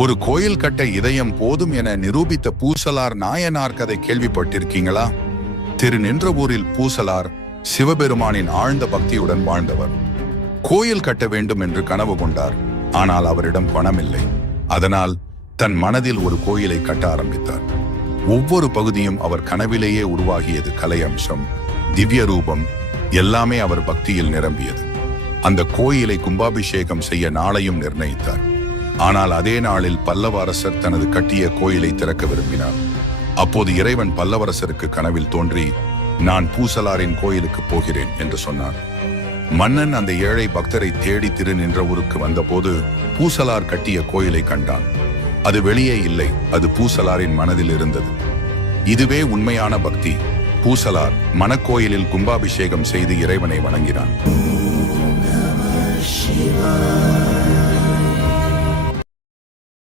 ஒரு கோயில் கட்ட இதயம் போதும் என நிரூபித்த பூசலார் நாயனார் கதை கேள்விப்பட்டிருக்கீங்களா? திருநின்றவூரில் பூசலார் சிவபெருமானின் ஆழ்ந்த பக்தியுடன் வாழ்ந்தவர். கோயில் கட்ட வேண்டும் என்று கனவு கொண்டார். ஆனால் அவரிடம் பணம் இல்லை. அதனால் தன் மனதில் ஒரு கோயிலை கட்ட ஆரம்பித்தார். ஒவ்வொரு பகுதியும் அவர் கனவிலேயே உருவாகியது. கலை அம்சம், திவ்ய ரூபம் எல்லாமே அவர் பக்தியில் நிரம்பியது. அந்த கோயிலை கும்பாபிஷேகம் செய்ய நாளையும் நிர்ணயித்தார். ஆனால் அதே நாளில் பல்லவரசர் தனது கட்டிய கோயிலை திறக்க விரும்பினார். அப்போது இறைவன் பல்லவரசருக்கு கனவில் தோன்றி, நான் பூசலாரின் கோயிலுக்கு போகிறேன் என்று சொன்னார். மன்னன் அந்த ஏழை பக்தரை தேடி திருநின்றவூருக்கு வந்தபோது பூசலார் கட்டிய கோயிலை கண்டான். அது வெளியே இல்லை, அது பூசலாரின் மனதில் இருந்தது. இதுவே உண்மையான பக்தி. பூசலார் மனக்கோயிலில் கும்பாபிஷேகம் செய்து இறைவனை வணங்கினான்.